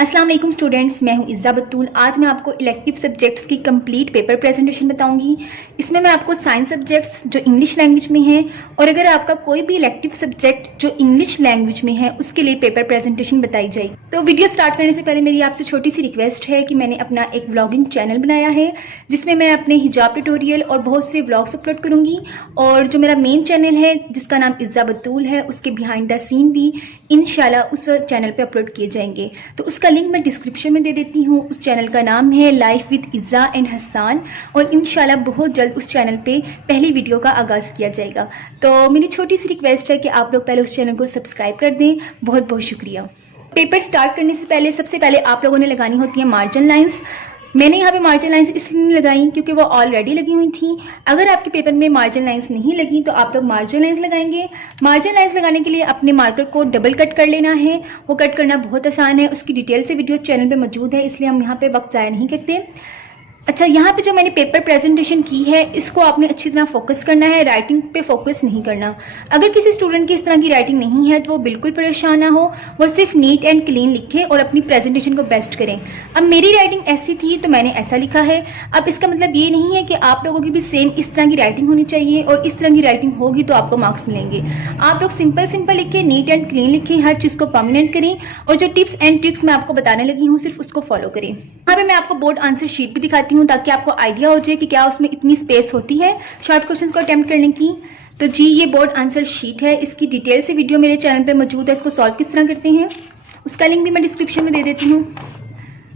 अस्सलाम वालेकुम स्टूडेंट्स, मैं हूं इज़्ज़ा बतूल। आज मैं आपको इलेक्टिव सब्जेक्ट्स की कंप्लीट पेपर प्रेजेंटेशन बताऊंगी। इसमें मैं आपको साइंस सब्जेक्ट्स जो इंग्लिश लैंग्वेज में हैं और अगर आपका कोई भी इलेक्टिव सब्जेक्ट जो इंग्लिश लैंग्वेज में है उसके लिए पेपर प्रेजेंटेशन बताई जाएगी। तो वीडियो स्टार्ट करने से पहले मेरी आपसे छोटी सी रिक्वेस्ट है कि मैंने अपना एक व्लॉगिंग चैनल बनाया है जिसमें मैं अपने हिजाब ट्यूटोरियल और बहुत से व्लॉग्स अपलोड करूँगी। और जो मेरा मेन चैनल है जिसका नाम इज़्ज़ा बतूल है, उसके बिहाइंड द सीन भी इंशाल्लाह उस चैनल पे अपलोड किए जाएंगे। तो उसका लिंक मैं डिस्क्रिप्शन में दे देती हूँ। उस चैनल का नाम है life with Izza and Hasan और इंशाल्लाह बहुत जल्द उस चैनल पे पहली वीडियो का आगाज़ किया जाएगा। तो मेरी छोटी सी रिक्वेस्ट है कि आप लोग पहले उस चैनल को सब्सक्राइब कर दें। बहुत बहुत शुक्रिया। पेपर स्टार्ट करने से पहले सबसे पहले आप लोगों ने लगानी होती है मार्जिन लाइंस। मैंने यहाँ पे मार्जिन लाइंस इसलिए नहीं लगाई क्योंकि वो ऑलरेडी लगी हुई थी। अगर आपके पेपर में मार्जिन लाइंस नहीं लगी तो आप लोग मार्जिन लाइंस लगाएंगे। मार्जिन लाइंस लगाने के लिए अपने मार्कर को डबल कट कर लेना है। वो कट करना बहुत आसान है, उसकी डिटेल से वीडियो चैनल पे मौजूद है, इसलिए हम यहाँ पे वक्त ज़ाया नहीं करते। अच्छा, यहाँ पे जो मैंने पेपर प्रेजेंटेशन की है इसको आपने अच्छी तरह फोकस करना है, राइटिंग पे फोकस नहीं करना। अगर किसी स्टूडेंट की इस तरह की राइटिंग नहीं है तो वो बिल्कुल परेशान ना हो, वो सिर्फ नीट एंड क्लीन लिखे और अपनी प्रेजेंटेशन को बेस्ट करें। अब मेरी राइटिंग ऐसी थी तो मैंने ऐसा लिखा है। अब इसका मतलब ये नहीं है कि आप लोगों की भी सेम इस तरह की राइटिंग होनी चाहिए और इस तरह की राइटिंग होगी तो आपको मार्क्स मिलेंगे। आप लोग सिंपल सिंपल लिखें, नीट एंड क्लीन लिखें, हर चीज़ को परमानेंट करें और जो टिप्स एंड ट्रिक्स मैं आपको बताने लगी हूँ सिर्फ उसको फॉलो करें। यहाँ पे मैं आपको बोर्ड आंसर शीट भी दिखाती हूँ ताकि आपको आइडिया हो जाए कि क्या उसमें इतनी स्पेस होती है शॉर्ट क्वेश्चंस को अटेम्प्ट करने की। तो जी, ये बोर्ड आंसर शीट है, इसकी डिटेल से वीडियो मेरे चैनल पे मौजूद है। इसको सॉल्व किस तरह करते हैं उसका लिंक भी मैं डिस्क्रिप्शन में दे देती हूँ।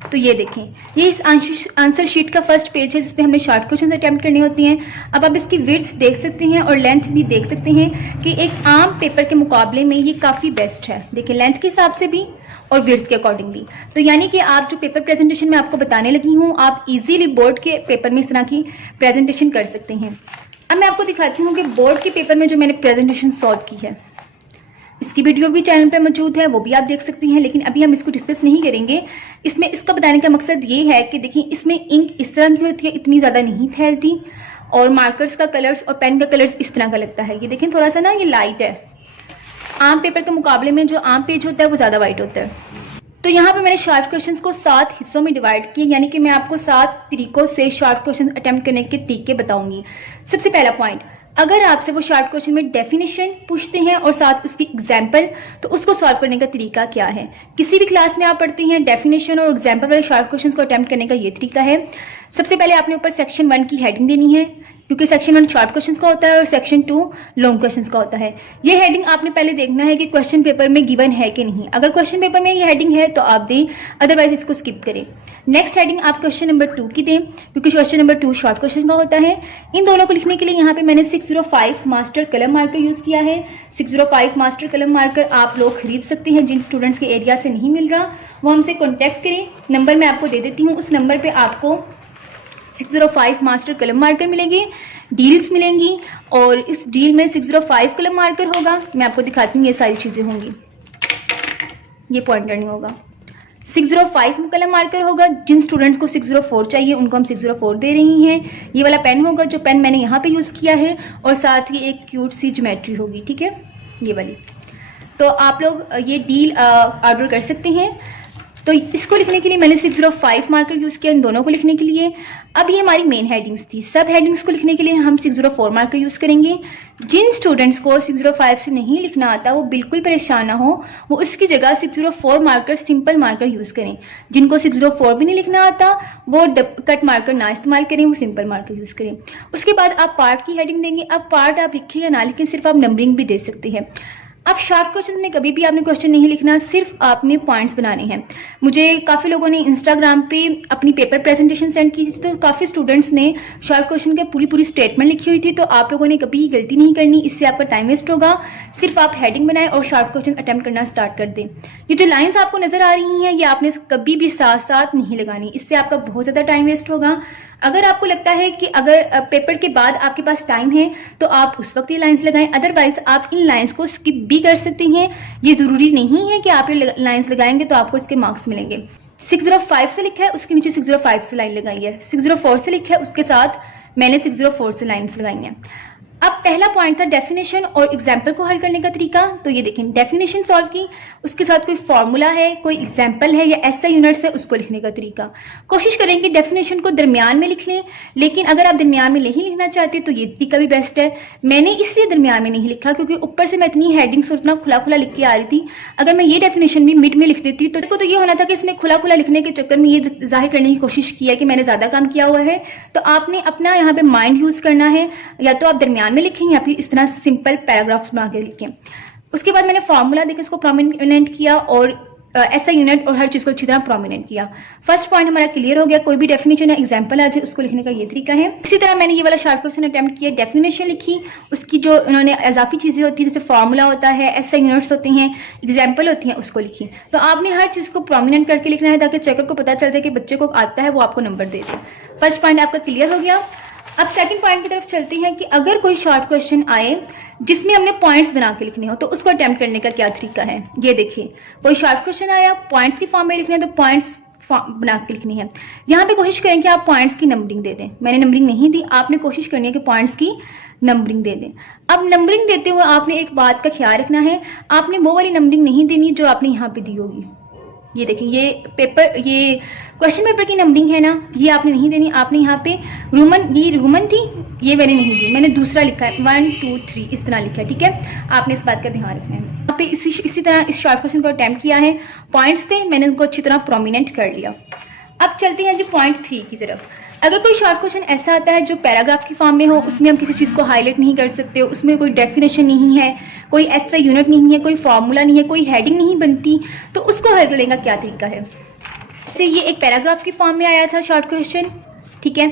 तो ये देखें, ये इस आंसर शीट का फर्स्ट पेज है जिसपे हमने शॉर्ट क्वेश्चंस अटेम्प्ट करनी होती हैं। अब आप इसकी विड्थ देख सकते हैं और लेंथ भी देख सकते हैं कि एक आम पेपर के मुकाबले में ये काफ़ी बेस्ट है। देखिए, लेंथ के हिसाब से भी और विड्थ के अकॉर्डिंग भी। तो यानी कि आप जो पेपर प्रेजेंटेशन में आपको बताने लगी हूँ, आप इजीली बोर्ड के पेपर में इस तरह की प्रेजेंटेशन कर सकते हैं। अब मैं आपको दिखाती हूँ कि बोर्ड के पेपर में जो मैंने प्रेजेंटेशन सॉल्व की है, इसकी वीडियो भी चैनल पे मौजूद है, वो भी आप देख सकते हैं, लेकिन अभी हम इसको डिस्कस नहीं करेंगे। इसमें इसका बताने का मकसद ये है कि देखिए, इसमें इंक इस तरह की होती है, इतनी ज़्यादा नहीं फैलती और मार्कर्स का कलर्स और पेन का कलर्स इस तरह का लगता है। ये देखें, थोड़ा सा ना ये लाइट है। आम पेपर के मुकाबले में जो आम पेज होता है वो ज़्यादा वाइट होता है। तो यहाँ पे मैंने शॉर्ट क्वेश्चंस को 7 हिस्सों में डिवाइड किया, यानी कि मैं आपको 7 तरीकों से शॉर्ट क्वेश्चन अटेम्प्ट करने के तरीके बताऊंगी। सबसे पहला पॉइंट, अगर आपसे वो शॉर्ट क्वेश्चन में डेफिनेशन पूछते हैं और साथ उसकी एग्जाम्पल, तो उसको सॉल्व करने का तरीका क्या है। किसी भी क्लास में आप पढ़ते हैं, डेफिनेशन और एग्जाम्पल वाले शॉर्ट क्वेश्चन को अटेम्प्ट करने का ये तरीका है। सबसे पहले आपने ऊपर सेक्शन 1 की हेडिंग देनी है, क्योंकि सेक्शन 1 शॉर्ट क्वेश्चंस का होता है और सेक्शन 2 लॉन्ग क्वेश्चंस का होता है। ये हेडिंग आपने पहले देखना है कि क्वेश्चन पेपर में गिवन है कि नहीं। अगर क्वेश्चन पेपर में ये हेडिंग है तो आप दें, अदरवाइज इसको स्किप करें। नेक्स्ट हेडिंग आप क्वेश्चन नंबर 2 की दें, क्योंकि क्वेश्चन नंबर 2 शॉर्ट क्वेश्चन का होता है। इन दोनों को लिखने के लिए यहाँ पे मैंने 605 मास्टर कलम मार्कर यूज़ किया है। 605 मास्टर कलम मार्कर आप लोग खरीद सकते हैं। जिन स्टूडेंट्स के एरिया से नहीं मिल रहा वो हमसे कॉन्टैक्ट करें, नंबर मैं आपको दे देती हूँ। उस नंबर पर आपको 605 मास्टर कलम मार्कर मिलेंगे, डील्स मिलेंगी और इस डील में 605 कलम मार्कर होगा। मैं आपको दिखाती हूँ, ये सारी चीज़ें होंगी, ये पॉइंटर नहीं होगा। 605 कलम मार्कर होगा। जिन स्टूडेंट्स को 604 चाहिए उनको हम 604 दे रही हैं। ये वाला पेन होगा जो पेन मैंने यहाँ पे यूज़ किया है और साथ ही एक क्यूट सी ज्योमेट्री होगी, ठीक है, ये वाली। तो आप लोग ये डील ऑर्डर कर सकते हैं। तो इसको लिखने के लिए मैंने 605 मार्कर यूज़ किया, इन दोनों को लिखने के लिए। अब ये हमारी मेन हेडिंग्स थी। सब हेडिंग्स को लिखने के लिए हम 604 मार्कर यूज़ करेंगे। जिन स्टूडेंट्स को 605 से नहीं लिखना आता वो बिल्कुल परेशान ना हो, वो उसकी जगह 604 मार्कर सिंपल मार्कर यूज़ करें। जिनको 604 भी नहीं लिखना आता वो कट मार्कर ना इस्तेमाल करें, वो सिंपल मार्कर यूज़ करें। उसके बाद आप पार्ट की हेडिंग देंगे। अब पार्ट आप लिखें या ना लिखें, सिर्फ आप नंबरिंग भी दे सकते हैं। अब शॉर्ट क्वेश्चन में कभी भी आपने क्वेश्चन नहीं लिखना, सिर्फ आपने पॉइंट्स बनाने हैं। मुझे काफ़ी लोगों ने इंस्टाग्राम पे अपनी पेपर प्रेजेंटेशन सेंड की थी, तो काफ़ी स्टूडेंट्स ने शॉर्ट क्वेश्चन के पूरी स्टेटमेंट लिखी हुई थी। तो आप लोगों ने कभी गलती नहीं करनी, इससे आपका टाइम वेस्ट होगा। सिर्फ आप हेडिंग बनाएं और शॉर्ट क्वेश्चन अटेम्प्ट करना स्टार्ट कर दें। ये जो लाइन्स आपको नजर आ रही हैं ये आपने कभी भी साथ साथ नहीं लगानी, इससे आपका बहुत ज़्यादा टाइम वेस्ट होगा। अगर आपको लगता है कि अगर पेपर के बाद आपके पास टाइम है तो आप उस वक्त ये लाइंस लगाएं, अदरवाइज आप इन लाइंस को स्किप भी कर सकते हैं। ये ज़रूरी नहीं है कि आप ये लाइंस लगाएंगे तो आपको इसके मार्क्स मिलेंगे। 605 से लिखा है उसके नीचे 605 से लाइन लगाई है, 604 से लिखा है उसके साथ मैंने 604 से लाइन्स लगाई हैं। अब पहला पॉइंट था डेफिनेशन और एग्जाम्पल को हल करने का तरीका। तो ये देखें, डेफिनेशन सॉल्व की, उसके साथ कोई फॉर्मूला है, कोई एग्जाम्पल है या ऐसा यूनिट्स है, उसको लिखने का तरीका। कोशिश करें कि डेफिनेशन को दरमियान में लिख लें, लेकिन अगर आप दरमियान में नहीं लिखना चाहते तो ये तरीका भी बेस्ट है। मैंने इसलिए दरमियान में नहीं लिखा क्योंकि ऊपर से मैं इतनी हेडिंग्स और इतना खुला खुला लिख के आ रही थी। अगर मैं ये डेफिनेशन भी मिड में लिख देती तो ये होना था कि इसने खुला खुला लिखने के चक्कर में ये जाहिर करने की कोशिश की है कि मैंने ज्यादा काम किया हुआ है। तो आपने अपना यहाँ पे माइंड यूज करना है, या तो आप दरमियान में लिखें या फिर इस तरह सिंपल पैराग्राफ्स बना के लिखें। उसके बाद मैंने फॉर्मूला देकर इसको प्रोमिनेंट किया और ऐसा यूनिट और हर चीज को अच्छी तरह प्रोमिनेंट किया। फर्स्ट पॉइंट हमारा क्लियर हो गया। कोई भी डेफिनेशन या एग्जांपल आ जाए उसको लिखने का ये तरीका है। इसी तरह मैंने ये वाला शॉर्ट क्वेश्चन अटेम्प्ट किया, डेफिनेशन लिखी, उसकी जो उन्होंने इजाफी चीजें होती है जैसे फॉर्मूला होता है, ऐसे यूनिट्स होते हैं, एग्जाम्पल होती हैं, उसको लिखी। तो आपने हर चीज को प्रोमिनेंट करके लिखना है ताकि चेकर को पता चल जाए कि बच्चे को आता है, वो आपको नंबर दे दे। फर्स्ट पॉइंट आपका क्लियर हो गया। अब सेकंड पॉइंट की तरफ चलते हैं कि अगर कोई शॉर्ट क्वेश्चन आए जिसमें हमने पॉइंट्स बना के लिखने हो तो उसको अटेम्प्ट करने का क्या तरीका है। ये देखिए, कोई शॉर्ट क्वेश्चन आया, पॉइंट्स की फॉर्म में लिखने हैं तो पॉइंट्स बना के लिखनी है। यहाँ पे कोशिश करें कि आप पॉइंट्स की नंबरिंग दे दें। मैंने नंबरिंग नहीं दी, आपने कोशिश करनी है कि पॉइंट्स की नंबरिंग दे दें। अब नंबरिंग देते हुए आपने एक बात का ख्याल रखना है, आपने वो वाली नंबरिंग नहीं देनी जो आपने यहाँ पे दी होगी। ये देखिए, ये पेपर, ये क्वेश्चन पेपर की नंबरिंग है ना, ये आपने नहीं देनी। आपने यहाँ पे ये रोमन थी, ये मैंने नहीं दी, मैंने दूसरा लिखा है 1 2 3 इस तरह लिखा है। ठीक है, आपने इस बात का ध्यान रखना है। यहाँ पे इसी तरह इस शॉर्ट क्वेश्चन को अटेम्प्ट किया है, पॉइंट्स थे, मैंने उनको अच्छी तरह प्रोमिनेंट कर लिया। अब चलते हैं जी पॉइंट 3 की तरफ। अगर कोई शॉर्ट क्वेश्चन ऐसा आता है जो पैराग्राफ की फॉर्म में हो, उसमें हम किसी चीज़ को हाईलाइट नहीं कर सकते, उसमें कोई डेफिनेशन नहीं है, कोई ऐसा यूनिट नहीं है, कोई फॉर्मूला नहीं है, कोई हेडिंग नहीं बनती, तो उसको हल करने का क्या तरीका है। जैसे ये एक पैराग्राफ की फॉर्म में आया था शॉर्ट क्वेश्चन, ठीक है,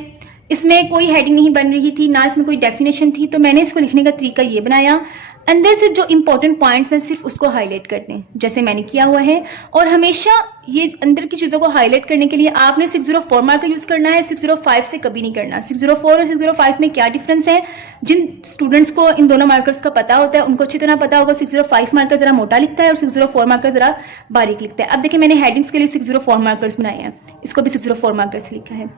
इसमें कोई हेडिंग नहीं बन रही थी, ना इसमें कोई डेफिनेशन थी, तो मैंने इसको लिखने का तरीका ये बनाया, अंदर से जो इंपॉर्टेंट पॉइंट्स हैं सिर्फ उसको हाईलाइट कर दें, जैसे मैंने किया हुआ है। और हमेशा ये अंदर की चीज़ों को हाईलाइट करने के लिए आपने 604 मार्कर यूज़ करना है, 605 से कभी नहीं करना। 604 और 605 में क्या डिफरेंस है, जिन स्टूडेंट्स को इन दोनों मार्कर्स का पता होता है उनको अच्छी तरह पता होगा। 605 मार्कर जरा मोटा लिखता है और 604 मार्कर जरा बारीक लिखता है। अब देखिए, मैंने हेडिंग्स के लिए 604 मार्कर्स बनाए हैं, इसको भी 604 मार्कर्स लिखा है।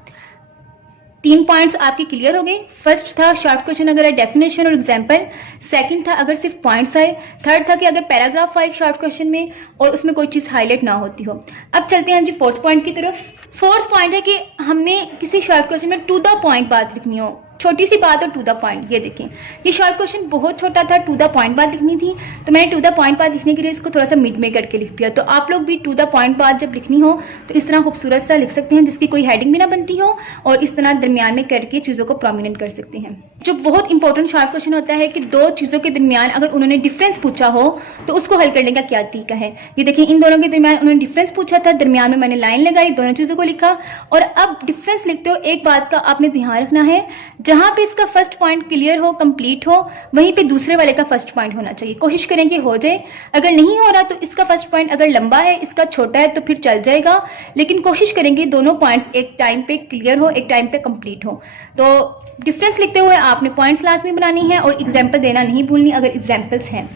3 पॉइंट्स आपके क्लियर हो गए। फर्स्ट था शॉर्ट क्वेश्चन अगर है डेफिनेशन और एग्जाम्पल, सेकंड था अगर सिर्फ पॉइंट्स आए, थर्ड था कि अगर पैराग्राफ आए शॉर्ट क्वेश्चन में और उसमें कोई चीज़ हाईलाइट ना होती हो। अब चलते हैं जी फोर्थ पॉइंट की तरफ। फोर्थ पॉइंट है कि हमने किसी शॉर्ट क्वेश्चन में टू द पॉइंट बात लिखनी हो, छोटी सी बात और टू द पॉइंट। ये देखें, ये शॉर्ट क्वेश्चन बहुत छोटा था, टू द पॉइंट बात लिखनी थी, तो मैंने टू द पॉइंट बात लिखने के लिए इसको थोड़ा सा मिड में करके लिख दिया। तो आप लोग भी टू द पॉइंट बात जब लिखनी हो तो इस तरह खूबसूरत सा लिख सकते हैं जिसकी कोई हेडिंग भी ना बनती हो, और इस तरह दरमियान में करके चीज़ों को प्रोमिनेंट कर सकते हैं। जो बहुत इंपॉर्टेंट शॉर्ट क्वेश्चन होता है कि दो चीज़ों के दरमियान अगर उन्होंने डिफरेंस पूछा हो तो उसको हल करने का क्या तरीका है। ये देखिए, इन दोनों के दरमियान उन्होंने डिफरेंस पूछा था, दरमियान में मैंने लाइन लगाई, दोनों चीज़ों को लिखा। और अब डिफरेंस लिखते हो एक बात का आपने ध्यान रखना है, जहां पे इसका फर्स्ट पॉइंट क्लियर हो, कंप्लीट हो, वहीं पे दूसरे वाले का फर्स्ट पॉइंट होना चाहिए। कोशिश करें कि हो जाए। अगर नहीं हो रहा तो इसका फर्स्ट पॉइंट अगर लंबा है, इसका छोटा है तो फिर चल जाएगा, लेकिन कोशिश करेंगे दोनों पॉइंट्स एक टाइम पे क्लियर हो, एक टाइम पे कंप्लीट हो। तो डिफरेंस लिखते हुए आपने पॉइंट्स लास्ट में बनानी है और एग्जाम्पल देना नहीं भूलनी अगर एग्जाम्पल्स हैं।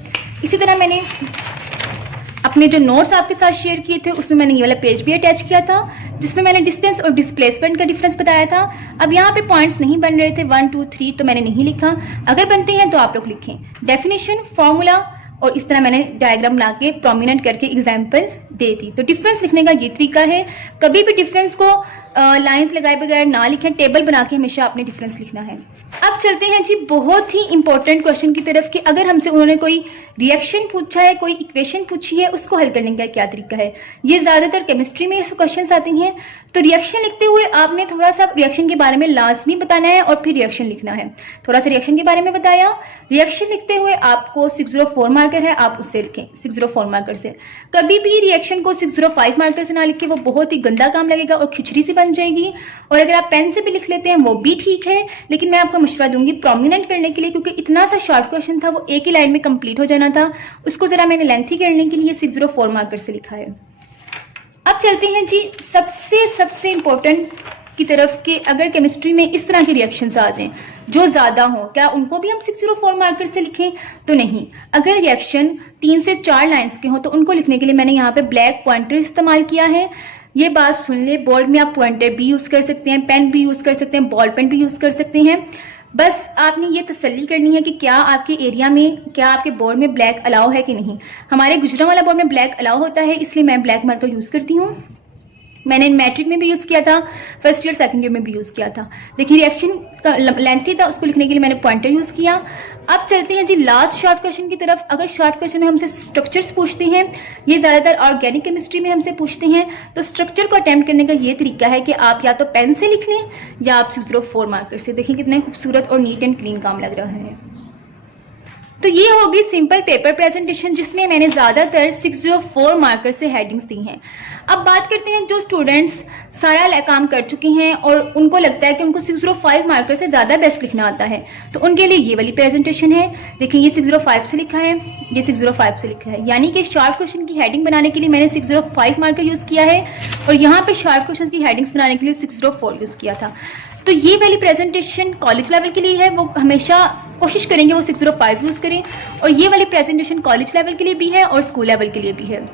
इसी तरह मैंने अपने जो नोट्स आपके साथ शेयर किए थे उसमें मैंने ये वाला पेज भी अटैच किया था जिसमें मैंने डिस्टेंस और डिस्प्लेसमेंट का डिफरेंस बताया था। अब यहाँ पे पॉइंट्स नहीं बन रहे थे 1 2 3, तो मैंने नहीं लिखा। अगर बनते हैं तो आप लोग लिखें डेफिनेशन, फॉर्मूला, और इस तरह मैंने डायग्राम बना के प्रोमिनेंट करके एग्जाम्पल दे दी। तो डिफरेंस लिखने का ये तरीका है। कभी भी डिफरेंस को लाइंस लगाए बगैर ना लिखें, टेबल बना के हमेशा आपने डिफरेंस लिखना है। अब चलते हैं जी बहुत ही इंपॉर्टेंट क्वेश्चन की तरफ कि अगर हमसे उन्होंने कोई रिएक्शन पूछा है, कोई इक्वेशन पूछी है, उसको हल करने का क्या तरीका है। ये ज़्यादातर केमिस्ट्री में ऐसे क्वेश्चन आते हैं। तो रिएक्शन लिखते हुए आपने थोड़ा सा रिएक्शन के बारे में लाजमी बताना है और फिर रिएक्शन लिखना है। थोड़ा सा रिएक्शन के बारे में बताया, रिएक्शन लिखते हुए आपको 604 मार्कर है, आप उससे लिखें 604 मार्कर से। कभी भी रिएक्शन को 605 मार्कर से ना लिखे, वो बहुत ही गंदा काम लगेगा और खिचड़ी सी बन जाएगी। और अगर आप पेन से भी लिख लेते हैं वो भी ठीक है, लेकिन मैं आपको मशवरा दूंगी प्रोमिनेंट करने के लिए, क्योंकि इतना सा शॉर्ट क्वेश्चन था, वो एक ही लाइन में कंप्लीट हो जाना था। उसको जरा मैंने लेंथी करने के लिए 604 मार्कर से लिखा है। अब चलते हैं जी सबसे इंपॉर्टेंट की तरफ कि अगर केमिस्ट्री में इस तरह के रिएक्शंस आ जाएं जो ज़्यादा हो, क्या उनको भी हम 604 मार्कर से लिखें? तो नहीं। अगर रिएक्शन 3 से 4 लाइन्स के हो तो उनको लिखने के लिए मैंने यहाँ पे ब्लैक पॉइंटर इस्तेमाल किया है। ये बात सुन ले, बोर्ड में आप पॉइंटर भी यूज़ कर सकते हैं, पेन भी यूज़ कर सकते हैं, बॉल पेन भी यूज़ कर सकते हैं। बस आपने ये तसल्ली करनी है कि क्या आपके एरिया में, क्या आपके बोर्ड में ब्लैक अलाउ है कि नहीं। हमारे गुजरांवाला बोर्ड में ब्लैक अलाउ होता है, इसलिए मैं ब्लैक मार्कर यूज़ करती हूँ। मैंने मैट्रिक में भी यूज़ किया था, फर्स्ट ईयर सेकंड ईयर में भी यूज़ किया था। देखिए रिएक्शन का लेंथी था, उसको लिखने के लिए मैंने पॉइंटर यूज़ किया। अब चलते हैं जी लास्ट शॉर्ट क्वेश्चन की तरफ। अगर शॉर्ट क्वेश्चन में हमसे स्ट्रक्चर्स पूछते हैं, ये ज़्यादातर ऑर्गेनिक केमिस्ट्री में हमसे पूछते हैं, तो स्ट्रक्चर को अटेम्प्ट करने का ये तरीका है कि आप या तो पेन से लिख लें या आप 604 मार्कर से। देखिए कितना खूबसूरत और नीट एंड क्लीन काम लग रहा है। तो ये होगी सिंपल पेपर प्रेजेंटेशन, जिसमें मैंने ज़्यादातर 604 मार्कर से हेडिंग्स दी हैं। अब बात करते हैं जो स्टूडेंट्स सारा काम कर चुके हैं और उनको लगता है कि उनको 605 मार्कर से ज़्यादा बेस्ट लिखना आता है, तो उनके लिए ये वाली प्रेजेंटेशन है। देखिए ये 605 से लिखा है, ये 605 से लिखा है, यानी कि शॉर्ट क्वेश्चन की हेडिंग बनाने के लिए मैंने 605 मार्कर यूज़ किया है और यहाँ पर शॉर्ट क्वेश्चन की हेडिंग्स बनाने के लिए 604 यूज़ किया था। तो ये वाली प्रेजेंटेशन कॉलेज लेवल के लिए है, वो हमेशा कोशिश करेंगे वो 605 यूज़ करें, और ये वाली प्रेजेंटेशन कॉलेज लेवल के लिए भी है और स्कूल लेवल के लिए भी है।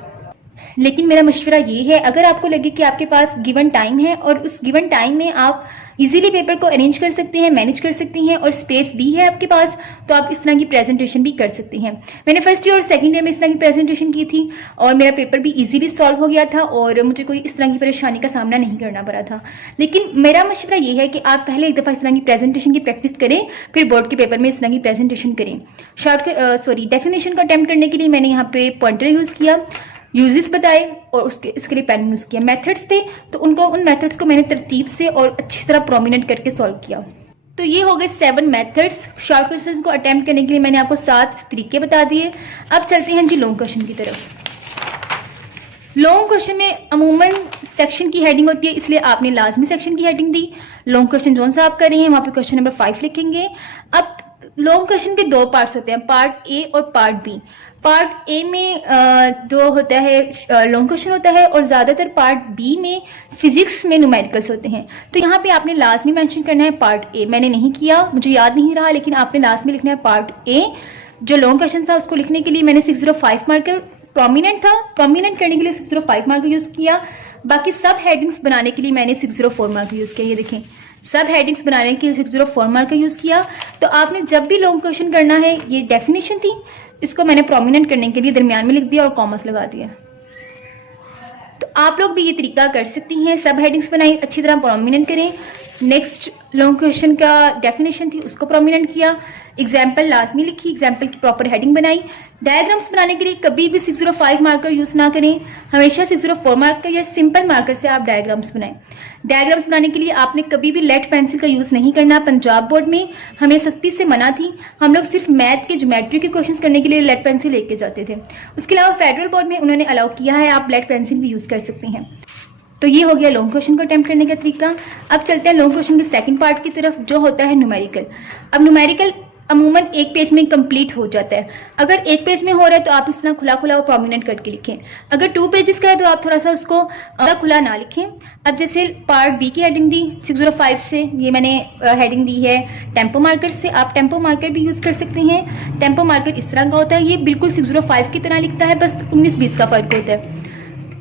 लेकिन मेरा मशवरा ये है, अगर आपको लगे कि आपके पास गिवन टाइम है और उस गिवन टाइम में आप इजीली पेपर को अरेंज कर सकते हैं, मैनेज कर सकते हैं और स्पेस भी है आपके पास, तो आप इस तरह की प्रेजेंटेशन भी कर सकते हैं। मैंने फर्स्ट ईयर और सेकंड ईयर में इस तरह की प्रेजेंटेशन की थी और मेरा पेपर भी इजीली सॉल्व हो गया था और मुझे कोई इस तरह की परेशानी का सामना नहीं करना पड़ा था। लेकिन मेरा मशवरा ये है कि आप पहले एक दफ़ा इस तरह की प्रेजेंटेशन की प्रैक्टिस करें, फिर बोर्ड के पेपर में इस तरह की प्रेजेंटेशन करें। डेफिनेशन को अटेम्प्ट करने के लिए मैंने यहाँ पे पॉइंटर यूज़ किया, यूजेस बताए और उसके लिए पेन यूज़ किया। मेथड्स थे तो उन मेथड्स को मैंने तरतीब से और अच्छी तरह प्रोमिनेंट करके सॉल्व किया। तो ये हो गए 7 मेथड्स। शॉर्ट क्वेश्चंस को अटेम्प्ट करने के लिए मैंने आपको 7 तरीके बता दिए। अब चलते हैं जी लॉन्ग क्वेश्चन की तरफ। लॉन्ग क्वेश्चन में अमूमन सेक्शन की हेडिंग होती है, इसलिए आपने लाजमी सेक्शन की हेडिंग दी। लॉन्ग क्वेश्चन जो सा आप कर रहे हैं वहाँ पे क्वेश्चन नंबर 5 लिखेंगे। अब लॉन्ग क्वेश्चन के 2 पार्ट्स होते हैं, पार्ट ए और पार्ट बी। पार्ट ए में जो होता है लॉन्ग क्वेश्चन होता है और ज़्यादातर पार्ट बी में फिजिक्स में न्यूमेरिकल्स होते हैं। तो यहाँ पे आपने लाजमी मेंशन करना है पार्ट ए। मैंने नहीं किया, मुझे याद नहीं रहा, लेकिन आपने लाजमी लिखना है पार्ट ए। जो लॉन्ग क्वेश्चन था उसको लिखने के लिए मैंने 605 मार्कर, प्रोमिनेंट था, प्रोमिनेंट करने के लिए 605 मार्कर यूज़ किया। बाकी सब हेडिंग्स बनाने के लिए मैंने 604 मार्कर यूज़ किया। ये देखें सब हेडिंग्स बनाने के लिए 604 मार्कर यूज़ किया। तो आपने जब भी लॉन्ग क्वेश्चन करना है, ये डेफिनेशन थी, इसको मैंने प्रोमिनेंट करने के लिए दरमियान में लिख दिया और कॉमर्स लगा दिया। तो आप लोग भी ये तरीका कर सकती हैं, सब हेडिंग्स बनाई, अच्छी तरह प्रोमिनेंट करें। नेक्स्ट लॉन्ग क्वेश्चन का डेफिनेशन थी, उसको प्रोमिनेंट किया। एग्जाम्पल लाजमी लिखी, एग्जाम्पल की प्रॉपर हेडिंग बनाई। डायग्राम्स बनाने के लिए कभी भी 605 मार्कर यूज़ ना करें, हमेशा 604 मार्कर या सिंपल मार्कर से आप डायग्राम्स बनाएं। डायग्राम्स बनाने के लिए आपने कभी भी लेड पेंसिल का यूज़ नहीं करना। पंजाब बोर्ड में हमें सख्ती से मना थी, हम लोग सिर्फ मैथ के ज्योमेट्री के क्वेश्चंस करने के लिए लेड पेंसिल लेके जाते थे। उसके अलावा फेडरल बोर्ड में उन्होंने अलाउ किया है, आप लेड पेंसिल भी यूज़ कर सकते हैं। तो ये हो गया लॉन्ग क्वेश्चन को अटेम्प्ट करने का तरीका। अब चलते हैं लॉन्ग क्वेश्चन के सेकंड पार्ट की तरफ, जो होता है न्यूमेरिकल। अब न्यूमेरिकल अमूमन एक पेज में कंप्लीट हो जाता है। अगर एक पेज में हो रहा है तो आप इस तरह खुला खुला और प्रोमिनेंट करके लिखें। अगर 2 पेजेस का है तो आप थोड़ा सा उसको खुला ना लिखें। अब जैसे पार्ट बी की हेडिंग दी 605 से, ये मैंने हेडिंग दी है टेम्पो मार्कर से। आप टेम्पो मार्कर भी यूज़ कर सकते हैं। टेम्पो मार्कर इस तरह का होता है, ये बिल्कुल 605 की तरह लिखता है, बस 19-20 का फर्क होता है।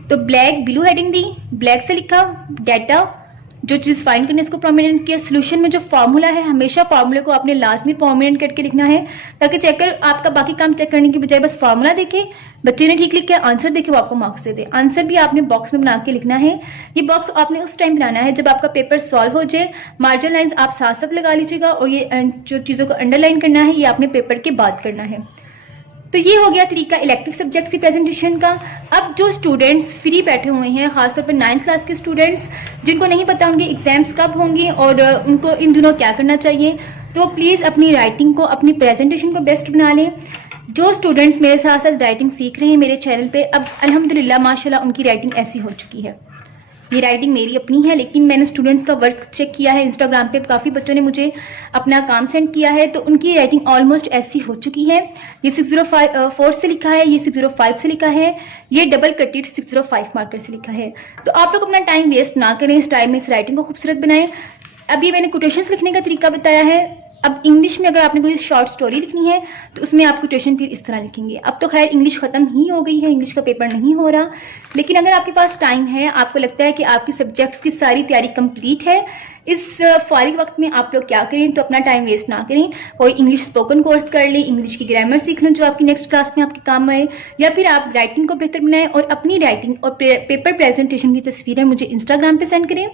तो ब्लैक ब्लू हेडिंग दी, ब्लैक से लिखा डेटा, जो चीज़ फाइंड करने इसको प्रोमिनेंट किया। सोल्यूशन में जो फार्मूला है, हमेशा फार्मूले को आपने लाजमी प्रोमिनेंट करके लिखना है, ताकि चेकर आपका बाकी काम चेक करने की बजाय बस फार्मूला देखे, बच्चे ने ठीक लिखा, आंसर देखे, वो आपको मार्क्स दे दे। आंसर भी आपने बॉक्स में बना के लिखना है। ये बॉक्स आपने उस टाइम बनाना है जब आपका पेपर सॉल्व हो जाए। मार्जिन लाइन्स आप साथ साथ लगा लीजिएगा और ये जो चीज़ों को अंडरलाइन करना है ये आपने पेपर के बाद करना है। तो ये हो गया तरीका इलेक्टिव सब्जेक्ट्स की प्रेजेंटेशन का। अब जो स्टूडेंट्स फ्री बैठे हुए हैं, खासतौर पर 9th क्लास के स्टूडेंट्स, जिनको नहीं पता उनके एग्जाम्स कब होंगे और उनको इन दिनों क्या करना चाहिए, तो प्लीज़ अपनी राइटिंग को, अपनी प्रेजेंटेशन को बेस्ट बना लें। जो स्टूडेंट्स मेरे साथ साथ राइटिंग सीख रहे हैं मेरे चैनल पे, अब अल्हम्दुलिल्लाह माशाल्लाह उनकी राइटिंग ऐसी हो चुकी है। ये राइटिंग मेरी अपनी है, लेकिन मैंने स्टूडेंट्स का वर्क चेक किया है इंस्टाग्राम पे, काफ़ी बच्चों ने मुझे अपना काम सेंड किया है, तो उनकी राइटिंग ऑलमोस्ट ऐसी हो चुकी है। ये 604 से लिखा है, ये 605 से लिखा है, ये डबल कटेड 605 मार्कर से लिखा है। तो आप लोग अपना टाइम वेस्ट ना करें, इस टाइम में इस राइटिंग को खूबसूरत बनाएं। अभी मैंने कोटेशंस लिखने का तरीका बताया है। अब इंग्लिश में अगर आपने कोई शॉर्ट स्टोरी लिखनी है तो उसमें आप कोटेशन फिर इस तरह लिखेंगे। अब तो खैर इंग्लिश ख़त्म ही हो गई है, इंग्लिश का पेपर नहीं हो रहा, लेकिन अगर आपके पास टाइम है, आपको लगता है कि आपकी सब्जेक्ट्स की सारी तैयारी कंप्लीट है, इस फारिग वक्त में आप लोग क्या करें, तो अपना टाइम वेस्ट ना करें, कोई इंग्लिश स्पोकन कोर्स कर लें, इंग्लिश की ग्रामर सीख लें जो आपकी नेक्स्ट क्लास में आपके काम आए, या फिर आप राइटिंग को बेहतर बनाएं और अपनी राइटिंग और पेपर प्रेजेंटेशन की तस्वीरें मुझे इंस्टाग्राम पे सेंड करें।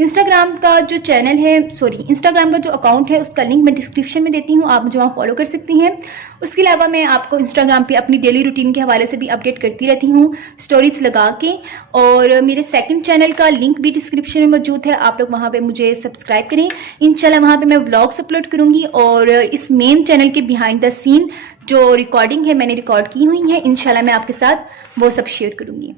इंस्टाग्राम का जो चैनल है, इंस्टाग्राम का जो अकाउंट है उसका लिंक मैं डिस्क्रिप्शन में देती हूँ, आप मुझे वहाँ फॉलो कर सकती हैं। उसके अलावा मैं आपको इंस्टाग्राम पे अपनी डेली रूटीन के हवाले से भी अपडेट करती रहती हूँ स्टोरीज लगा के, और मेरे सेकंड चैनल का लिंक भी डिस्क्रिप्शन में मौजूद है, आप लोग वहाँ पे मुझे सब्सक्राइब करें। इंशाल्लाह वहाँ पे मैं व्लॉग्स अपलोड करूँगी और इस मेन चैनल के बिहाइंड द सीन जो रिकॉर्डिंग है मैंने रिकॉर्ड की हुई है, इंशाल्लाह मैं आपके साथ वो सब शेयर करूँगी।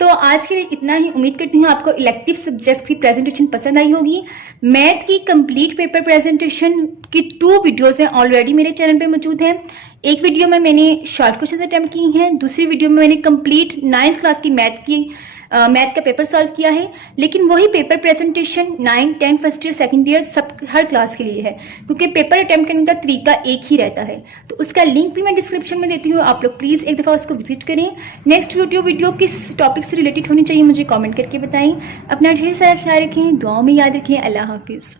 तो आज के लिए इतना ही। उम्मीद करती हूँ आपको इलेक्टिव सब्जेक्ट्स की प्रेजेंटेशन पसंद आई होगी। मैथ की कंप्लीट पेपर प्रेजेंटेशन की 2 वीडियोस हैं ऑलरेडी मेरे चैनल पे मौजूद हैं। एक वीडियो में मैंने शॉर्ट क्वेश्चन अटेम्प्ट की हैं, दूसरी वीडियो में मैंने कंप्लीट 9th क्लास की मैथ का पेपर सॉल्व किया है। लेकिन वही paper presentation 9, 10, first year, second year सब हर क्लास के लिए है, क्योंकि पेपर अटेम्प्ट करने का तरीका एक ही रहता है। तो उसका लिंक भी मैं डिस्क्रिप्शन में देती हूँ, आप लोग प्लीज़ एक दफ़ा उसको विजिट करें। नेक्स्ट वीडियो किस टॉपिक से रिलेटेड होनी चाहिए मुझे कॉमेंट करके बताएं। अपना ढेर सारा ख्याल रखें, दुआओं में याद रखें। अल्लाह हाफिज़।